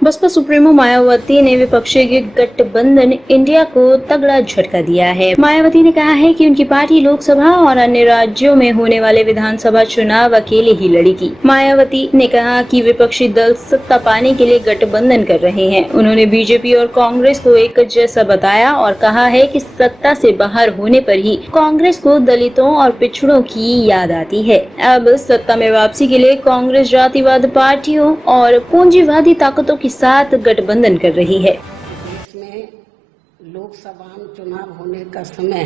Baspa supremo Mayawati ने विपक्षी गठबंधन इंडिया को तगड़ा झटका दिया है। मायावती ने कहा है कि उनकी पार्टी लोकसभा और अन्य राज्यों में होने वाले विधानसभा चुनाव अकेले ही लड़ेगी। मायावती ने कहा कि विपक्षी दल सत्ता पाने के लिए गठबंधन कर रहे हैं। उन्होंने बीजेपी और कांग्रेस को एक जैसा बताया और कहा है कि सत्ता से बाहर होने पर ही कांग्रेस को दलितों और पिछड़ों की याद आती है। अब सत्ता में वापसी के लिए कांग्रेस जातिवाद पार्टियों और पूंजीवादी ताकतों के साथ गठबंधन कर रही है। देश में लोकसभा चुनाव होने का समय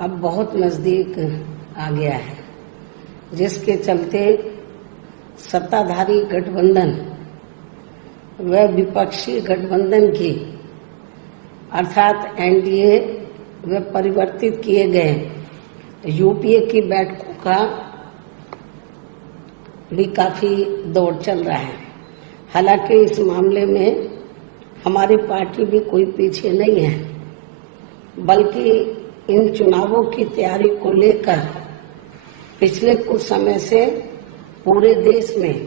अब बहुत नजदीक आ गया है, जिसके चलते सत्ताधारी गठबंधन व विपक्षी गठबंधन की अर्थात एनडीए व परिवर्तित किए गए यूपीए की बैठकों का भी काफी दौर चल रहा है। हालांकि इस मामले में हमारी पार्टी भी कोई पीछे नहीं है, बल्कि इन चुनावों की तैयारी को लेकर पिछले कुछ समय से पूरे देश में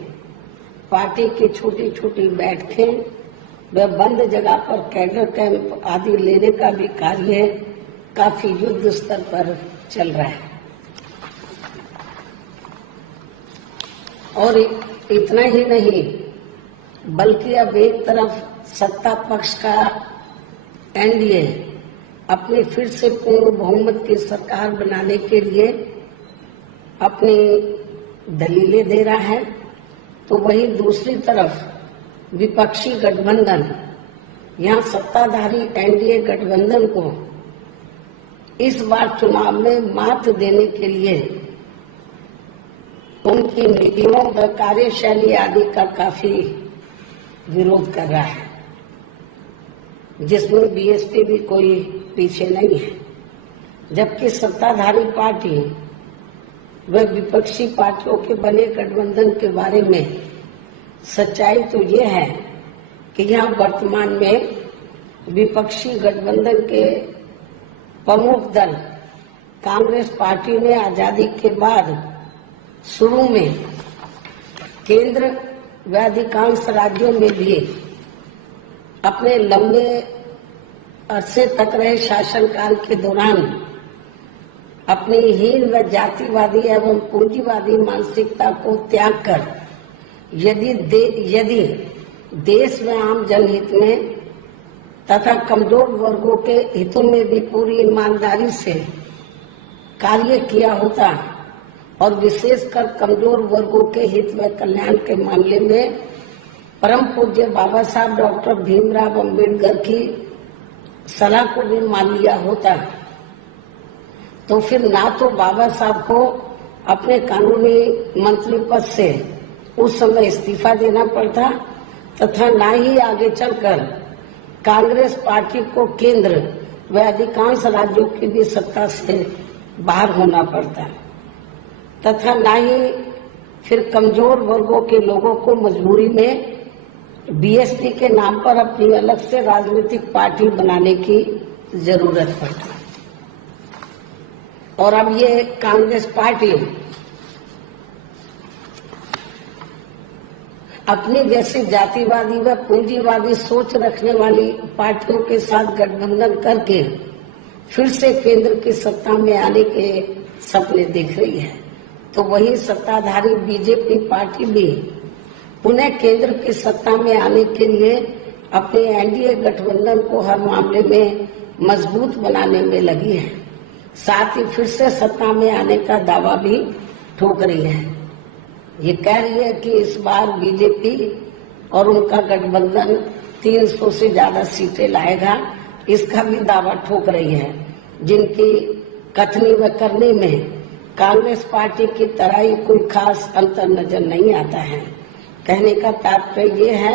पार्टी की छोटी छोटी बैठकें व बंद जगह पर कैडर कैंप आदि लेने का भी कार्य काफी युद्ध स्तर पर चल रहा है। और इतना ही नहीं, बल्कि अब एक तरफ सत्ता पक्ष का एनडीए अपनी फिर से पूर्ण बहुमत की सरकार बनाने के लिए अपनी दलीलें दे रहा है, तो वहीं दूसरी तरफ विपक्षी गठबंधन यहाँ सत्ताधारी एनडीए गठबंधन को इस बार चुनाव में मात देने के लिए उनकी नीतियों व कार्यशैली आदि का काफी विरोध कर रहा है, जिसमें बीएसपी भी कोई पीछे नहीं है। जबकि सत्ताधारी पार्टी व विपक्षी पार्टियों के बने गठबंधन के बारे में सच्चाई तो ये है कि यहाँ वर्तमान में विपक्षी गठबंधन के प्रमुख दल कांग्रेस पार्टी ने आजादी के बाद शुरू में केंद्र व अधिकांश राज्यों में भी अपने लंबे अरसे तक रहे शासनकाल के दौरान अपनी हीन व जातिवादी एवं पूंजीवादी मानसिकता को त्याग कर यदि देश में आम जनहित में तथा कमजोर वर्गों के हितों में भी पूरी ईमानदारी से कार्य किया होता और विशेषकर कमजोर वर्गों के हित व कल्याण के मामले में परम पूज्य बाबा साहब डॉक्टर भीमराव अंबेडकर की सलाह को भी मान लिया होता, तो फिर ना तो बाबा साहब को अपने कानूनी मंत्री पद से उस समय इस्तीफा देना पड़ता तथा ना ही आगे चलकर कांग्रेस पार्टी को केंद्र व अधिकांश राज्यों की भी सत्ता से बाहर होना पड़ता तथा ना ही फिर कमजोर वर्गों के लोगों को मजबूरी में बीएसपी के नाम पर अपनी अलग से राजनीतिक पार्टी बनाने की जरूरत पड़ती। और अब ये कांग्रेस पार्टी अपनी जैसी जातिवादी व पूंजीवादी सोच रखने वाली पार्टियों के साथ गठबंधन करके फिर से केंद्र की सत्ता में आने के सपने देख रही है, तो वही सत्ताधारी बीजेपी पार्टी भी उन्हें केंद्र की सत्ता में आने के लिए अपने एनडीए गठबंधन को हर मामले में मजबूत बनाने में लगी है। साथ ही फिर से सत्ता में आने का दावा भी ठोक रही है। ये कह रही है कि इस बार बीजेपी और उनका गठबंधन 300 से ज्यादा सीटें लाएगा, इसका भी दावा ठोक रही है, जिनकी कथनी व करने में कांग्रेस पार्टी की तरह ही कोई खास अंतर नजर नहीं आता है। कहने का तात्पर्य ये है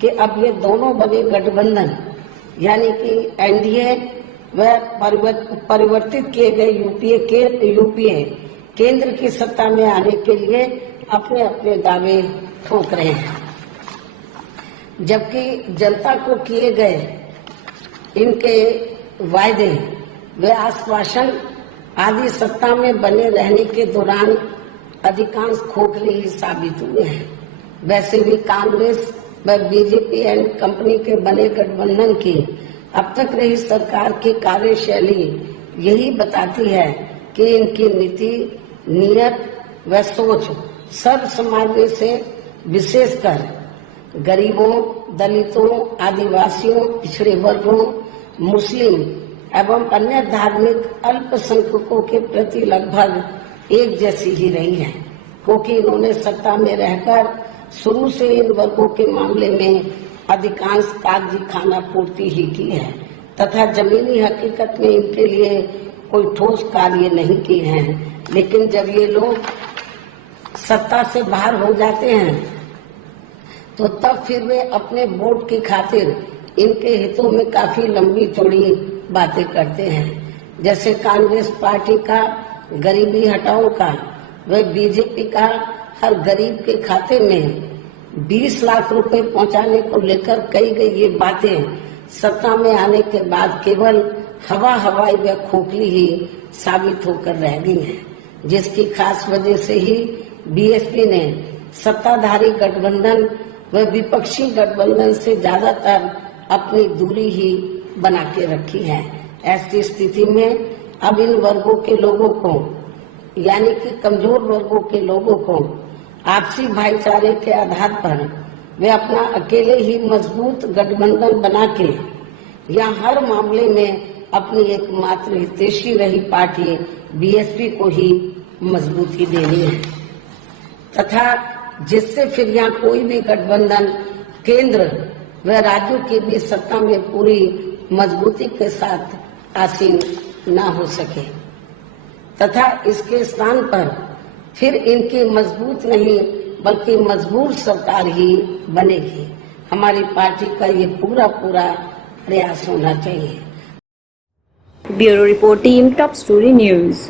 कि अब ये दोनों बड़े गठबंधन यानी कि एनडीए व परिवर्तित किए गए यूपीए केंद्र की सत्ता में आने के लिए अपने अपने दावे ठोक रहे हैं, जबकि जनता को किए गए इनके वायदे व आश्वासन आदि सत्ता में बने रहने के दौरान अधिकांश खोखले ही साबित हुए हैं। वैसे भी कांग्रेस व बीजेपी एंड कंपनी के बने गठबंधन की अब तक रही सरकार की कार्यशैली यही बताती है कि इनकी नीति, नीयत व सोच सर्व समाज से विशेषकर गरीबों, दलितों, आदिवासियों, पिछड़े वर्गों, मुस्लिम एवं अन्य धार्मिक अल्पसंख्यकों के प्रति लगभग एक जैसी ही रही है, क्योंकि इन्होंने सत्ता में रहकर शुरू से इन वर्गों के मामले में अधिकांश कागजी खाना पूर्ति ही की है तथा जमीनी हकीकत में इनके लिए कोई ठोस कार्य नहीं किए हैं। लेकिन जब ये लोग सत्ता से बाहर हो जाते हैं तो तब फिर वे अपने वोट की खातिर इनके हितों में काफी लंबी चौड़ी बातें करते हैं। जैसे कांग्रेस पार्टी का गरीबी हटाओ का व बीजेपी का हर गरीब के खाते में 20 लाख रुपए पहुंचाने को लेकर कही गई ये बातें सत्ता में आने के बाद केवल हवाई व खोखली ही साबित होकर रह गई हैं, जिसकी खास वजह से ही बीएसपी ने सत्ताधारी गठबंधन व विपक्षी गठबंधन से ज्यादातर अपनी दूरी ही बना के रखी है। ऐसी स्थिति में अब इन वर्गों के लोगों को यानी कि कमजोर वर्गों के लोगों को आपसी भाईचारे के आधार पर वे अपना अकेले ही मजबूत गठबंधन बना के या हर मामले में अपनी एकमात्र हितैषी रही पार्टी बीएसपी को ही मजबूती देनी है तथा जिससे फिर यहाँ कोई भी गठबंधन केंद्र व राज्यों के भी सत्ता में पूरी मजबूती के साथ आसीन न हो सके तथा इसके स्थान पर फिर इनकी मजबूत नहीं बल्कि मजबूर सरकार ही बनेगी। हमारी पार्टी का ये पूरा प्रयास होना चाहिए। Bureau report, team top story news.